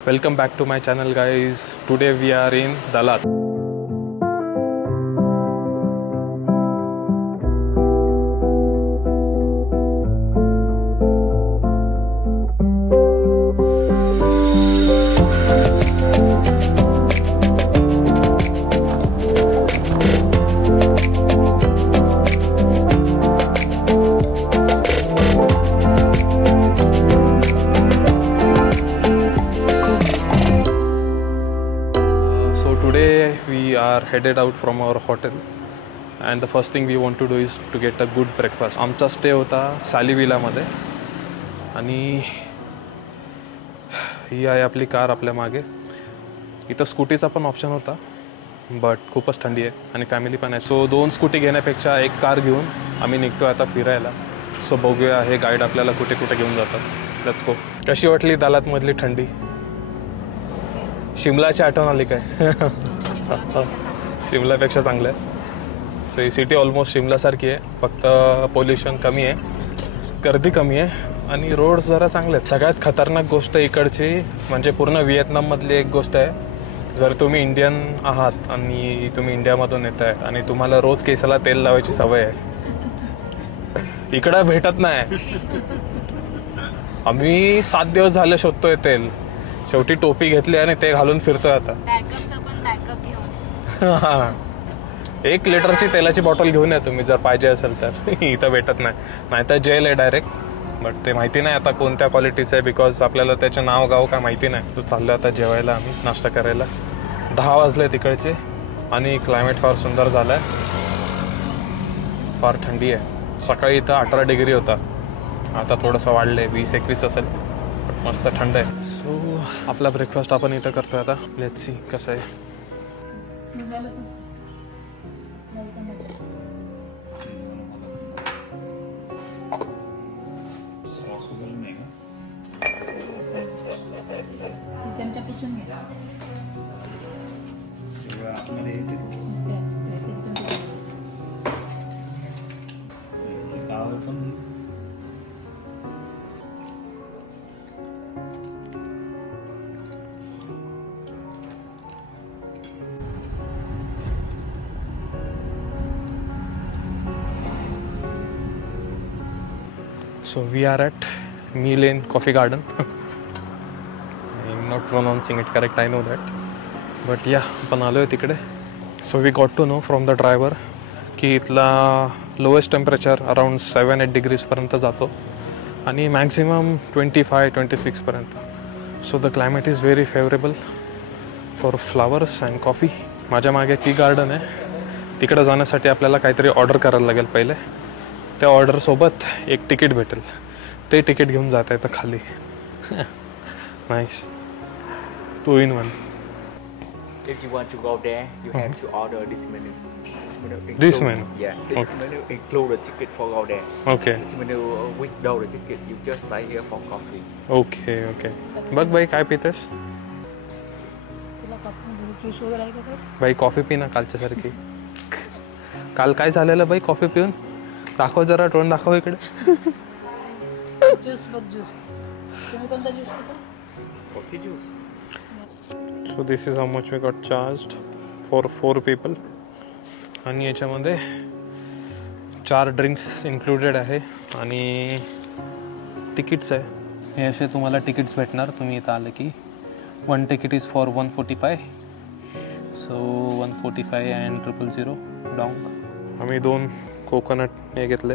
Welcome back to my channel, guys. Today we are in Dalat. Today we are headed out from our hotel and the first thing we want to do is to get a good breakfast. आमचा stay होता साली विलामध्ये आणि ही आहे आपली car आपल्या मागे. इथं स्कूटीचा पण ऑप्शन होता बट खूपच थंडी आहे आणि फॅमिली पण आहे, सो 2 स्कूटी घेण्यापेक्षा एक कार घेऊन आम्ही निघतो आता फिरायला. सो बघूया हे गाईड आपल्याला कुठे कुठे घेऊन जातात. Let's go. कशी वाटली दालातमधली थंडी? शिमलाची आठवण आली काय? शिमलापेक्षा चांगलं आहे. सो ही सिटी ऑलमोस्ट शिमलासारखी आहे, फक्त पोल्युशन कमी आहे, गर्दी कमी आहे आणि रोड जरा चांगले आहेत. सगळ्यात खतरनाक गोष्ट इकडची म्हणजे पूर्ण व्हिएतनाममधली एक गोष्ट आहे, जर तुम्ही इंडियन आहात आणि तुम्ही इंडियामधून येत आहेत आणि तुम्हाला रोज केसाला तेल लावायची सवय आहे, इकडं भेटत नाही. आम्ही 7 दिवस झाले शोधतोय तेल, शेवटी टोपी घेतली आणि ते घालून फिरतोय आता. 1 लिटरची तेलाची बॉटल घेऊन या तुम्ही जर पाहिजे असेल तर. इथं भेटत नाही, नाहीतर जेल आहे डायरेक्ट. बट ते माहिती नाही आता कोणत्या क्वालिटीचं आहे, बिकॉज आपल्याला त्याचं नाव गाव काय माहिती नाही. सो चाललो आता जेवायला आम्ही, नाश्ता करायला. 10 वाजले तिकडचे आणि क्लायमेट फार सुंदर झालं आहे, फार थंडी आहे. सकाळी इथं 18 डिग्री होता, आता थोडंसं वाढलं आहे, 20-21 असेल. मस्त थंड आहे. सो आपला ब्रेकफास्ट आपण इथं करतोय आता. लेट्स सी कसं आहे. So we are at Me Lane Coffee Garden. I'm not pronouncing it correct, I know that. But yeah, आपण आलो आहे तिकडे. So we got to know from the driver की इथला लोएस्ट टेम्परेचर अराउंड 7-8 डिग्रीज पर्यंत जातो आणि मॅक्झिमम 25-26 पर्यंत. So the climate is very favourable for flowers and coffee. माझ्या मागे टी गार्डन आहे, तिकडे जाण्यासाठी आपल्याला काहीतरी ऑर्डर करायला लागेल पहिले. त्या ऑर्डरसोबत एक तिकीट भेटेल, ते तिकीट घेऊन जाता येतं खाली. Nice, 2 in 1. If you want to go there, you have to order this menu. This menu? Yeah, this menu include the ticket for go there. Okay. This menu without the ticket, you just stay here for coffee. Okay okay. बघ बाई काय पितेस? बाई coffee P ना कालच्यासारखी. काल काय झालेलं बाई coffee पिऊन? दाखव जरा, तोंड दाखव इकडे. ज्यूस बघ, ज्यूस. तुम्ही कोणता ज्यूस पिता? Coffee juice. So this is how much we got charged for 4 people. आणि याच्यामध्ये 4 ड्रिंक्स इन्क्लुडेड आहे आणि तिकीट्स आहे. हे असे तुम्हाला तिकीट्स भेटणार तुम्ही इथं आलं की. 1 ticket is for 145. So 145 and 000 dong. आम्ही 2 कोकोनट हे घेतले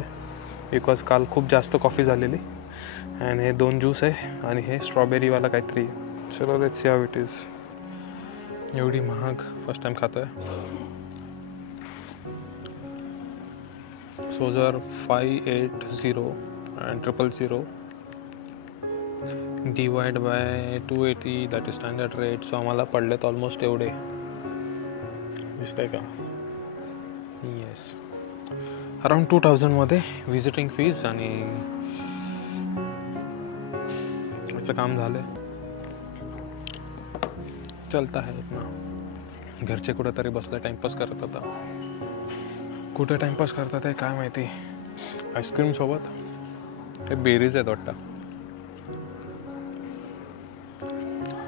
बिकॉज काल खूप जास्त कॉफी झालेली. अँड हे 2 ज्यूस आहे आणि हे स्ट्रॉबेरीवाला काहीतरी. चलो let's see how it is. एवढी महाग फर्स्ट टाइम खातोय. सो जर 580 and 000 divide by 280 that is standard rate. So आम्हाला पडलेत ऑलमोस्ट एवढे. दिसतंय का? येस, अराउंड 2000 विजिटिंग फीज आणि याचं काम झालं. चलता है इतना. घरचे कुठेतरी बसले टाइमपास करत होता. कुठे टाइमपास करतात आहे काय माहिती. आईस्क्रीम सोबत हे बेरीज आहेत वाटतं.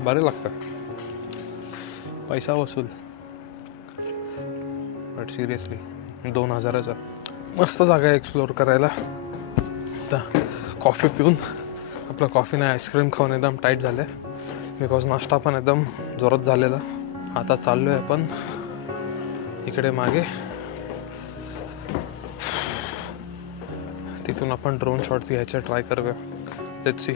बरे लागतं, पैसा वसूल. बट सिरियसली 2000चा मस्त जागा आहे एक्सप्लोअर करायला. आता कॉफी पिऊन, आपलं कॉफी नाही आईस्क्रीम खाऊन एकदम टाईट झालं आहे, बिकॉज नाश्ता पण एकदम जोरात झालेला. आता चाललो आहे आपण इकडे मागे, तिथून आपण ड्रोन शॉट घ्यायचे ट्राय करूया. Let's see.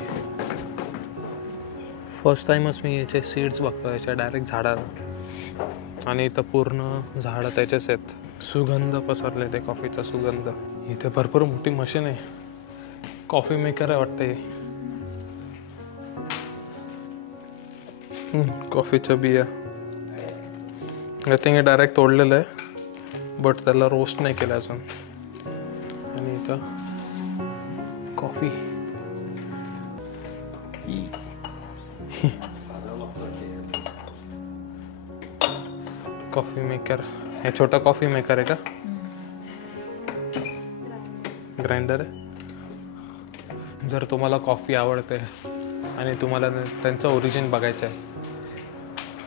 फर्स्ट टाईमच मी याचे सीड्स बघतो, याच्या डायरेक्ट झाडाला, आणि इथं पूर्ण झाडं त्याचेच आहेत. सुगंध पसरले ते कॉफीचा सुगंध. इथे भरपूर मोठी मशीन आहे, कॉफी मेकर आहे वाटतं हे. कॉफीचं बिया आय थिंक हे डायरेक्ट तोडलेलं आहे, बट त्याला रोस्ट नाही केलं अजून. आणि इथं कॉफी कॉफी मेकर. हे छोटा कॉफी मेकर आहे का? ग्राइंडर आहे. जर तुम्हाला कॉफी आवडते आणि तुम्हाला त्यांचं ओरिजिन बघायचं आहे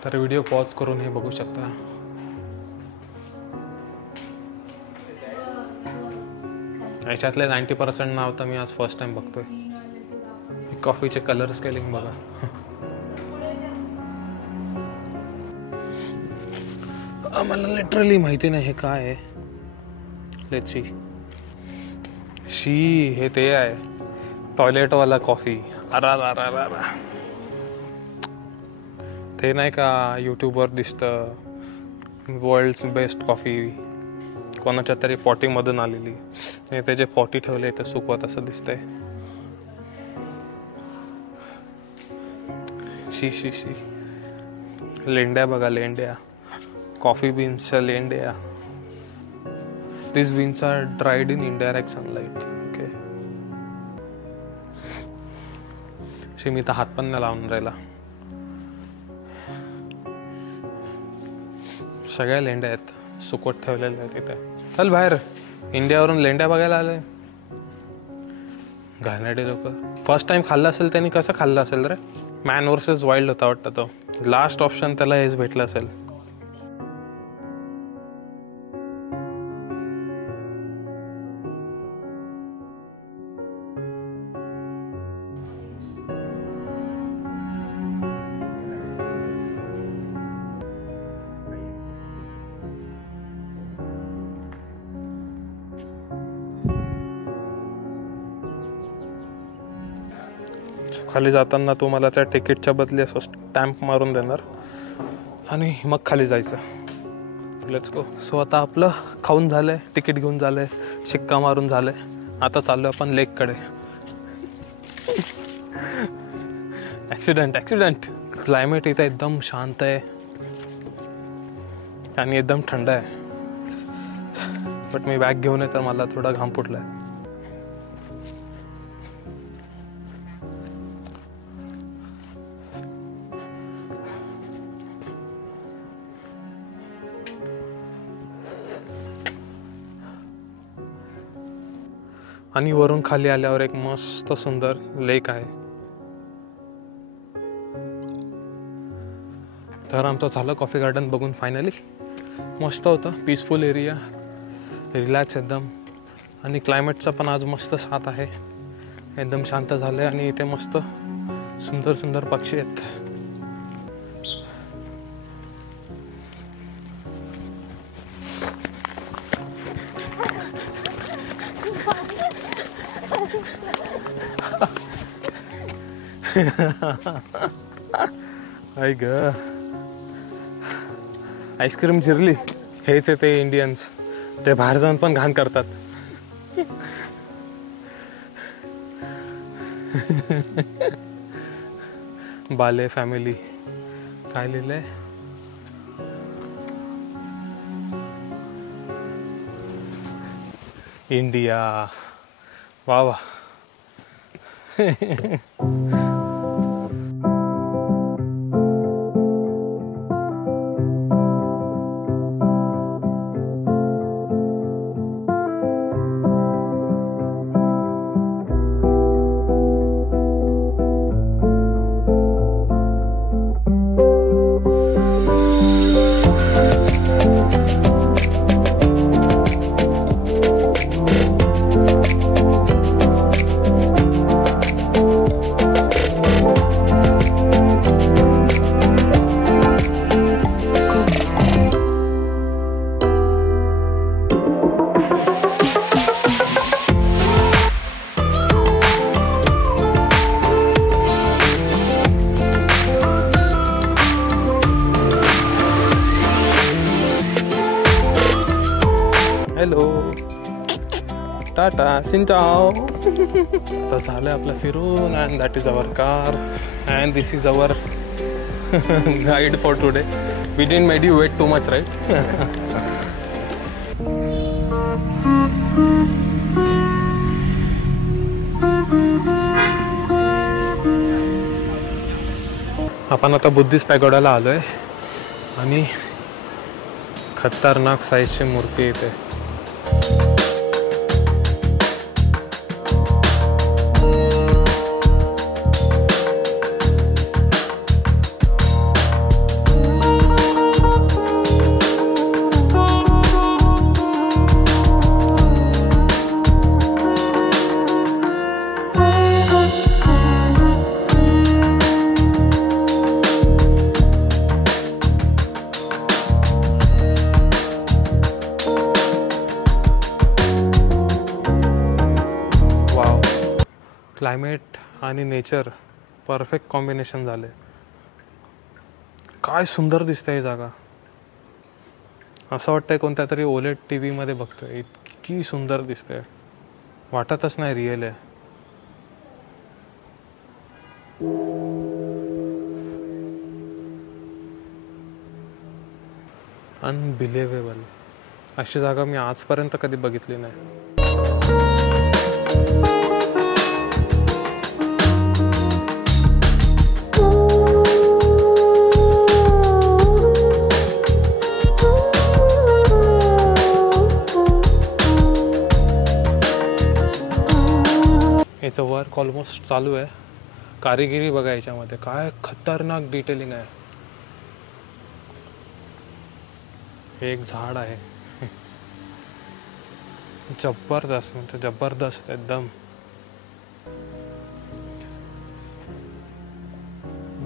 तर व्हिडिओ पॉज करून हे बघू शकता. याच्यातले 90% नाव तर मी आज फर्स्ट टाइम बघतोय. कॉफीचे कलर स्केलिंग बघा. आम्हाला लिटरली माहिती नाही हे काय आहे. Let's see. हे ते आहे टॉयलेटवाला कॉफी. अरा ते नाही का यूट्यूबवर दिसतं वर्ल्ड्स बेस्ट कॉफी, कोणाच्या तरी पॉटीमधून आलेली. त्याचे पॉटी ठेवले ते सुकवत असं दिसतंय. शी लेंड्या बघा, लेंड्या. कॉफी बीन्सच्या लेंड्या. This beans are dried in indirect sunlight. Okay. मी तर हात पण नाही लावून राहिला. सगळ्या लेंड्या आहेत, सुकवत ठेवलेल्या आहेत इथे. चल बाहेर, इंडियावरून लेंड्या बघायला आले घाणेरडे लोक. फर्स्ट टाइम खाल्लं असेल त्यांनी. कसं खाल्लं असेल रे? मॅन वर्सेस वाईल्ड होता वाटतं तो. लास्ट ऑप्शन त्याला हेच भेटलं असेल. खाली जाताना तुम्हाला त्या तिकीटच्या बदली असं स्टॅम्प मारून देणार आणि मग खाली जायचं. Let's go. सो आता आपलं खाऊन झालंय, तिकीट घेऊन झालंय, शिक्का मारून झालंय. आता चाललो आपण लेककडे. ॲक्सिडेंट. क्लायमेट इथं एकदम शांत आहे आणि एकदम थंड आहे. बट मी बॅग घेऊन आहे तर मला थोडा घाम फुटलाय. आणि वरून खाली आल्यावर एक मस्त सुंदर लेक आहे. तर आमचं झालं कॉफी गार्डन बघून फायनली. मस्त होतं, पीसफुल एरिया, रिलॅक्स एकदम. आणि क्लायमेटचा पण आज मस्त साथ आहे, एकदम शांत झालं आहे. आणि इथे मस्त सुंदर सुंदर पक्षी आहेत. आई ग, आईस्क्रीम जिरली. हेच आहे ते इंडियन्स, ते बाहेर जाऊन पण घाण करतात. बाले फॅमिली. काय लिहिलंय? इंडिया. वा वा. हॅलो, टाटा, सिंचाओ. तर झालं आपलं फिरून. And that is our car and this is our guide for today. We didn't made you wait too much, right? आपण आता बुद्धिस्ट पॅगोडाला आलोय आणि खतरनाक साईजची मूर्ती इथे. क्लायमेट आणि नेचर परफेक्ट कॉम्बिनेशन झाले. काय सुंदर दिसते ही जागा. असं वाटतंय कोणत्या तरी ओलेड टी व्हीमध्ये बघतोय. इतकी सुंदर दिसते, वाटतच नाही रिअल आहे. अनबिलिव्हेबल. अशी जागा मी आजपर्यंत कधी बघितली नाही. याचं वर्क ऑलमोस्ट चालू आहे. कारिगिरी बघा याच्यामध्ये, काय खतरनाक डिटेलिंग आहे. हे एक झाड आहे, जबरदस्त, म्हणजे जबरदस्त एकदम.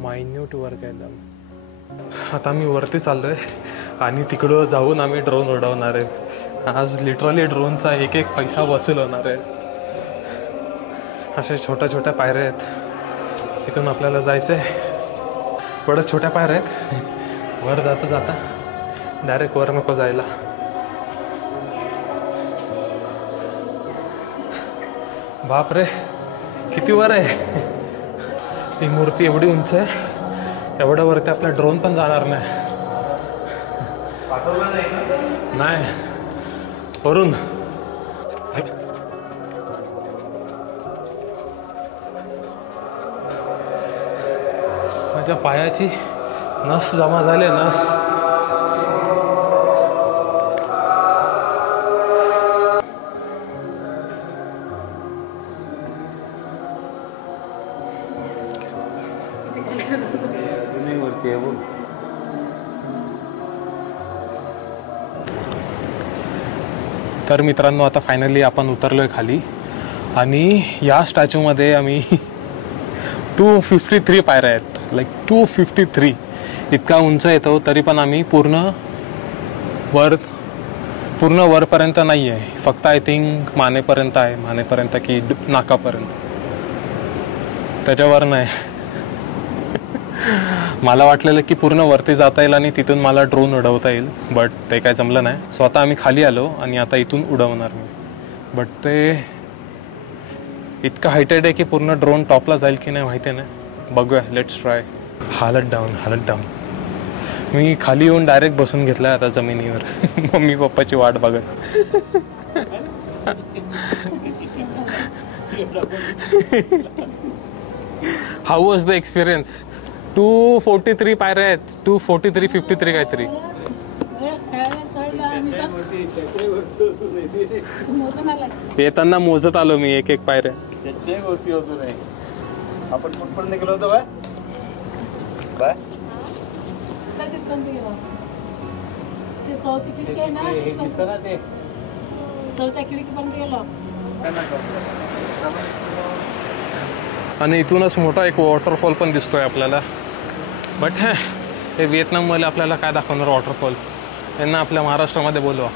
मायन्यूट वर्क आहे एकदम. आता आम्ही वरती चाललोय आणि तिकडं जाऊन आम्ही ड्रोन उडवणार आहे. आज लिटरली ड्रोनचा एक एक पैसा वसूल होणार आहे. अशा छोट्या छोट्या पायऱ्या आहेत. इथून आपल्याला जायचं आहे. बरंच छोट्या पायऱ्या आहेत. वर जाता जाता डायरेक्ट वर नको जायला. बाप रे, किती वर आहे. ही मूर्ती एवढी उंच आहे, एवढ्या वरती आपला ड्रोन पण जाणार नाही. नाही वरून माझ्या पायाची नस जमा झाली. नस तर मित्रांनो, आता फायनली आपण उतरलोय खाली आणि या स्टॅच्यूमध्ये आम्ही 253 पायऱ्या आहेत. लाईक 253 इतका उंच येतो. तरी पण आम्ही पूर्ण वरपर्यंत नाही आहे. फक्त आय थिंक मानेपर्यंत आहे. मानेपर्यंत की नाकापर्यंत, त्याच्यावर नाही. मला वाटलेलं की पूर्ण वरती जाता येईल आणि तिथून मला ड्रोन उडवता येईल, बट ते काय जमलं नाही. सो आता आम्ही खाली आलो आणि आता इथून उडवणार मी. बट ते इतकं हायटेड आहे की पूर्ण ड्रोन टॉपला जाईल की नाही माहिती नाही. बघूया, लेट्स ट्राय. हालत डाऊन. मी खाली येऊन डायरेक्ट बसून घेतलाय आता जमिनीवर. मम्मी पप्पाची वाट बघत. How was the experience? 243 पायऱ्या आहेत. 243, 53 काहीतरी. येताना मोजत आलो मी एक एक पायऱ्या. गोष्टी अजून आहे. आपण कुठपर्यंत गेलो होतो बाय? बाय चौथी खिडकी आहे ना, हे दिसतं ना ते. चौथ्या खिडकीपर्यंत गेलो. आणि इथूनच मोठा एक वॉटरफॉल पण दिसतोय आपल्याला. बट हे व्हिएतनामवाले आपल्याला काय दाखवणार वॉटरफॉल. यांना आपल्या महाराष्ट्रामध्ये बोलवा.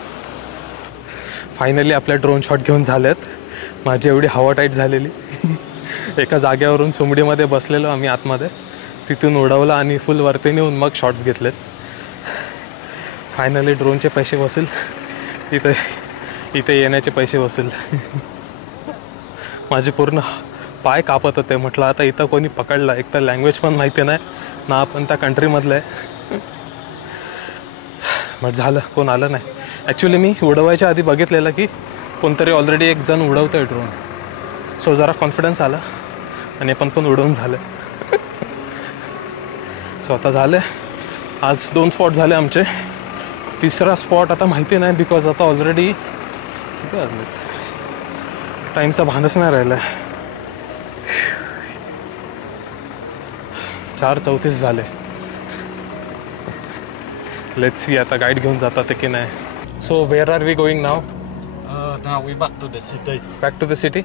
फायनली आपल्या ड्रोन शॉट घेऊन झालेत. माझी एवढी हवा टाईट झालेली. एका जागेवरून सुमडीमध्ये बसलेलो आम्ही आतमध्ये, तिथून उडवलं आणि फुल वरती नेऊन मग शॉट्स घेतलेत. फायनली ड्रोनचे पैसे वसूल. इथे इथे येण्याचे पैसे वसूल. माझे पूर्ण पाय कापत होते. म्हटलं आता इथं कोणी पकडला, एक तर लँग्वेज पण माहिती नाही ना, आपण त्या कंट्रीमधलं आहे. मग झालं, कोण आलं नाही. ॲक्च्युली मी उडवायच्या आधी बघितलेलं की कोणतरी ऑलरेडी एक जण उडवतं आहे ड्रोन. सो जरा कॉन्फिडन्स आला आणि पण उडवून झालं. सो आता झालं. आज 2 स्पॉट झाले आमचे. तिसरा स्पॉट आता माहिती नाही, बिकॉज आता ऑलरेडी किती वाजलेत, टाईमचा भानच नाही राहिला आहे. 4:34 झाले. लेट्स सी आता गाईड घेऊन जातात की नाही. So where are we going now? Now we back to the city. Back to the city.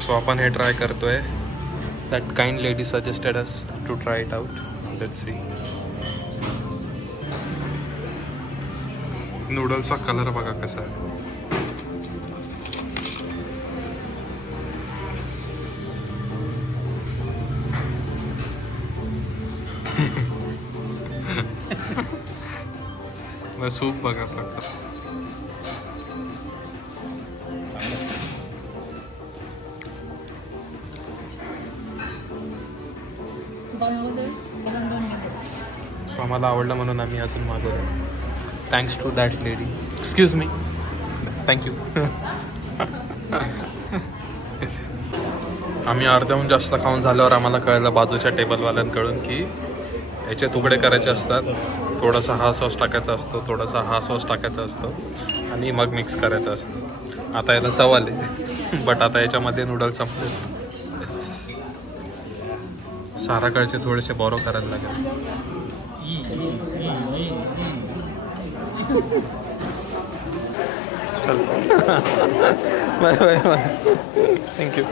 So आपण हे ट्राय करतोय. That kind lady suggested us to try it out. Let's see. नूडल्सचा colour बघा कसा आहे. सूप बघा प्रकार. So आम्हाला आवडलं म्हणून आम्ही अजून मागवलं. Thanks to that lady. Excuse me. Thank you. आम्ही अर्ध्याहून जास्त खाऊन झाल्यावर आम्हाला कळलं बाजूच्या टेबलवाल्यांकडून की याचे तुकडे करायचे असतात. थोडासा हा सॉस टाकायचा असतो, थोडासा हा सॉस टाकायचा असतो आणि मग मिक्स करायचं असतं. आता याला चव आले, बट आता याच्यामध्ये नूडल्स संपले. साराकडचे थोडेसे बॉरो करायला लागेल. थँक्यू.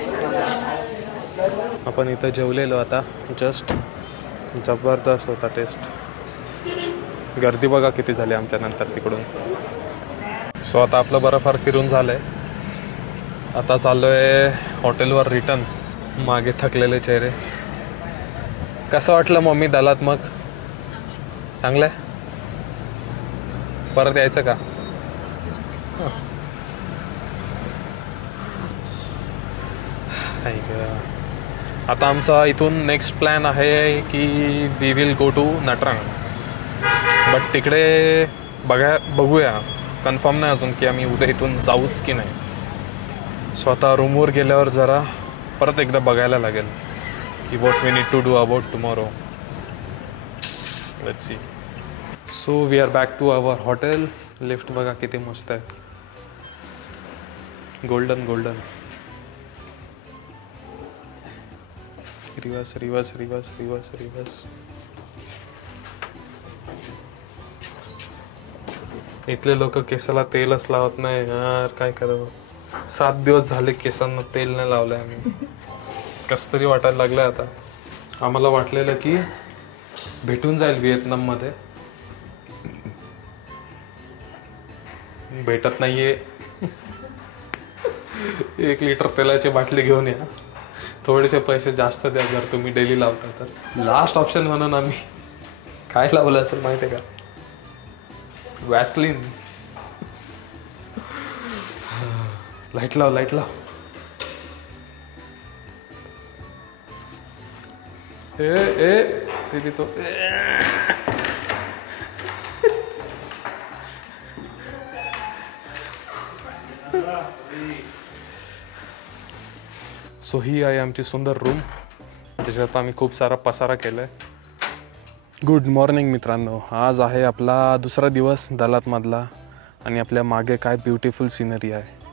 आपण इथं जेवलेलो आता जस्ट. जबरदस्त होता टेस्ट. गर्दी बघा किती झाली आमच्या नंतर तिकडून. सो आता आपलं बरंफार फिरून झालंय. आता चाललोय हॉटेलवर रिटर्न. मागे थकलेले चेहरे. कसं वाटलं मम्मी दलात? मग चांगलं आहे. परत यायचं का? आता आमचा इथून नेक्स्ट प्लॅन आहे की we will go to Natrang. But तिकडे बघूया. कन्फर्म नाही अजून की आम्ही उद्या इथून जाऊच की नाही. सो आता रूमवर गेल्यावर जरा परत एकदा बघायला लागेल की what we need to do about tomorrow. Let's see. So we are back to our hotel. Lift बघा किती मस्त आहे. Golden golden. Reverse reverse reverse reverse reverse. इथले लोक केसाला तेलच लावत नाही यार. काय करावं. 7 दिवस झाले केसांना तेल नाही लावलंय आम्ही. कस तरी वाटायला लागलंय आता. आम्हाला वाटलेलं की भेटून जाईल व्हिएतनाममध्ये. भेटत नाहीये. 1 लिटर तेलाची बाटली घेऊन या. थोडेसे पैसे जास्त द्या जर तुम्ही डेली लावता तर. लास्ट ऑप्शन म्हणून आम्ही काय लावलं असेल माहिती आहे का? वॅसलीन. लाईट लाव लाईट लाव. ए तो सो ही आहे आमची सुंदर रूम. त्याच्यात आम्ही खूप सारा पसारा केलाय. गुड मॉर्निंग मित्रांनो. आज आहे आपला दुसरा दिवस दलातमधला आणि आपल्या मागे काय ब्युटिफुल सिनरी आहे.